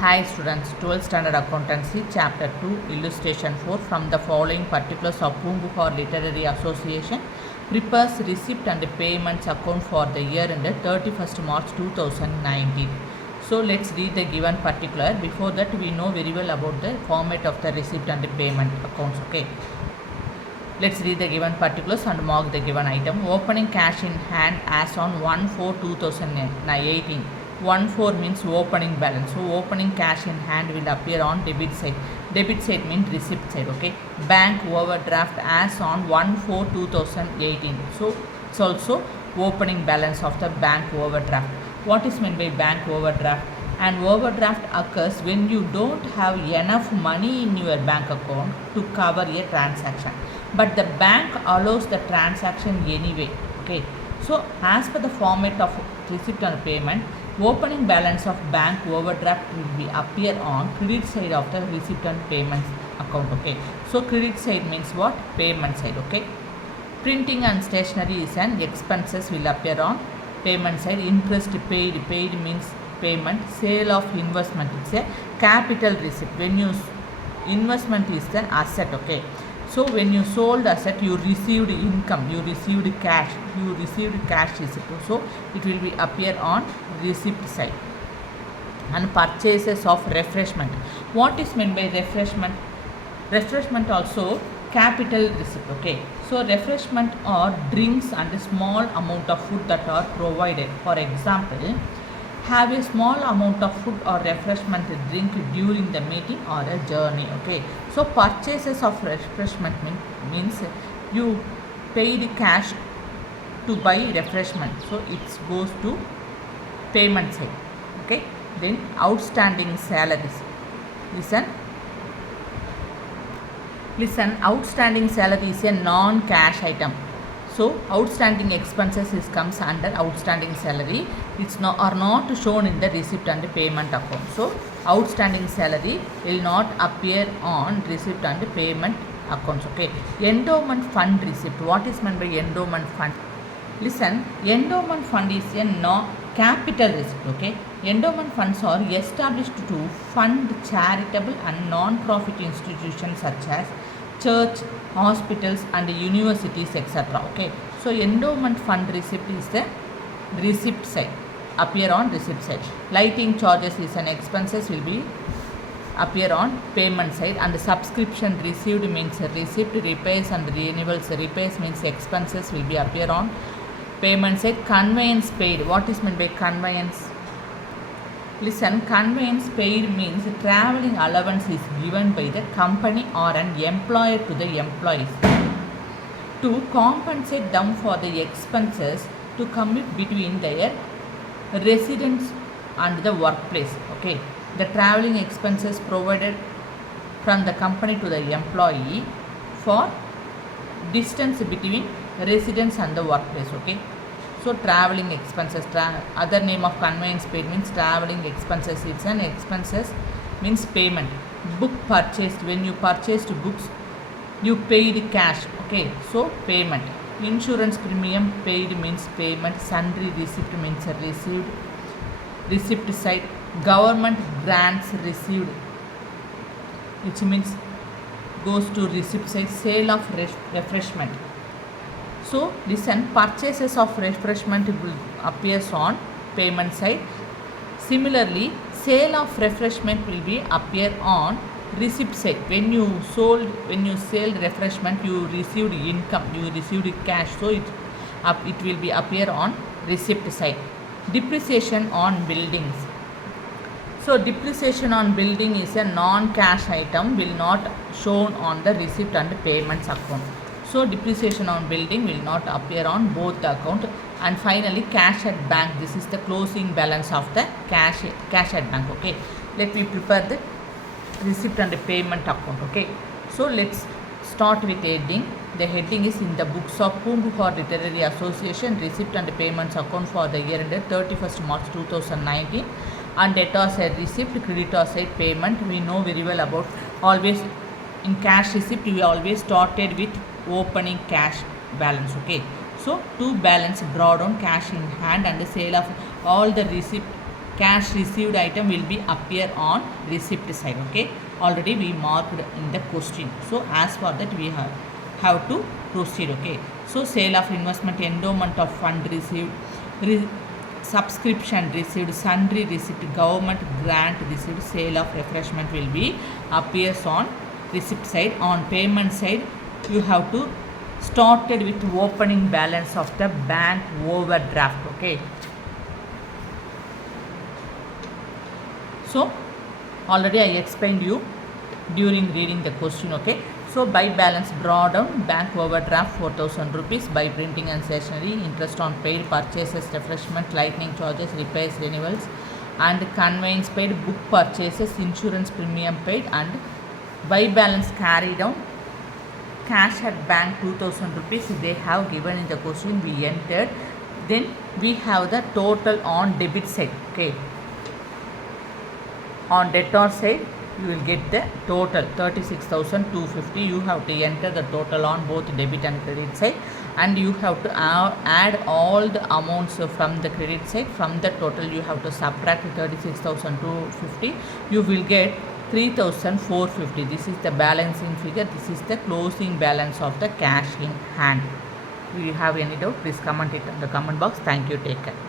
Hi students, 12th Standard Accountancy, Chapter-2, Illustration-4 from the following particulars of Poombuhar Literary Association prepares receipt and payments account for the year ended 31st March 2019. So let's read the given particular. Before that we know very well about the format of the receipt and payment accounts. Okay. Let's read the given particulars and mark the given item. Opening cash in hand as on 1/4/2018. 1/4 means opening balance. So opening cash in hand will appear on debit side. Debit side means receipt side. Okay. Bank overdraft as on 1/4/2018. So it's also opening balance of the bank overdraft. What is meant by bank overdraft? An overdraft occurs when you don't have enough money in your bank account to cover a transaction, but the bank allows the transaction anyway. Okay. So as per the format of receipt and payment, opening balance of bank overdraft will be appear on credit side of the receipt and payments account. Okay. So credit side means what? Payment side. Okay. Printing and stationery is an expenses will appear on payment side. Interest paid. Paid means payment. Sale of investment, it's a capital receipt. When you investment is the asset. Okay. So when you sold asset, you received income, you received cash receipt. So it will be appear on receipt side. And purchases of refreshment. What is meant by refreshment? Refreshment also capital receipt. Okay. So refreshment are drinks and a small amount of food that are provided. For example, have a small amount of food or refreshment drink during the meeting or a journey. Okay. So purchases of refreshment means you paid cash to buy refreshment. So it goes to payment side. Okay. Then outstanding salaries. Listen, outstanding salary is a non-cash item. So outstanding expenses comes under outstanding salary. It's are not shown in the receipt and payment account. So outstanding salary will not appear on receipt and payment accounts. Okay. Endowment fund receipt. What is meant by endowment fund? Listen, endowment fund is a capital receipt. Okay. Endowment funds are established to fund charitable and non-profit institutions such as church, hospitals and universities, etc. Okay. So endowment fund receipt is the receipt side, appear on receipt side. Lighting charges is an expenses will be appear on payment side, and subscription received means receipt. Repairs and renewals, repairs means expenses will be appear on payment side. Conveyance paid. What is meant by conveyance? Listen, conveyance paid means traveling allowance is given by the company or an employer to the employees to compensate them for the expenses to commute between their residence and the workplace. Okay. The traveling expenses provided from the company to the employee for distance between residence and the workplace. Okay. So traveling expenses, other name of conveyance paid means traveling expenses. It's an expenses means payment. Book purchased, when you purchased books, you paid cash. Okay, so payment. Insurance premium paid means payment. Sundry receipt means received. Receipt side. Government grants received, which means goes to receipt side. Sale of refreshment. So listen, purchases of refreshment will appears on payment side. Similarly, sale of refreshment will be appear on receipt side. When you sell refreshment, you received income, you received cash. So it will be appear on receipt side. Depreciation on buildings. So depreciation on building is a non-cash item, will not shown on the receipt and payments account. So depreciation on building will not appear on both the account. And finally, cash at bank. This is the closing balance of the cash at bank. Okay. Let me prepare the receipt and payment account. Okay. So let's start with heading. The heading is in the books of Poombuhar Literary Association receipt and payments account for the year ended 31st March 2019. And debtor side receipt, creditor side payment. We know very well about always in cash receipt we always started with opening cash balance. Okay. So to balance draw down cash in hand and the sale of all the receipt cash received item will be appear on receipt side. Okay, already we marked in the question. So as for that we have to proceed. Okay, so sale of investment, endowment of fund received, subscription received, sundry receipt, government grant received, sale of refreshment will be appears on receipt side. On payment side you have to started with opening balance of the bank overdraft. Okay, so already I explained you during reading the question. Okay, so by balance drawdown, bank overdraft 4,000 rupees, by printing and stationery, interest on paid purchases, refreshment, lightning charges, repairs, renewals, and conveyance paid, book purchases, insurance premium paid, and by balance carried down, cash at bank 2,000 rupees they have given in the question, we entered. Then we have the total on debit side. Okay, on debtor side you will get the total 36,250. You have to enter the total on both debit and credit side, and you have to add all the amounts from the credit side. From the total you have to subtract 36,250. You will get 3,450. This is the balancing figure. This is the closing balance of the cash in hand. If you have any doubt, please comment it in the comment box. Thank you. Take care.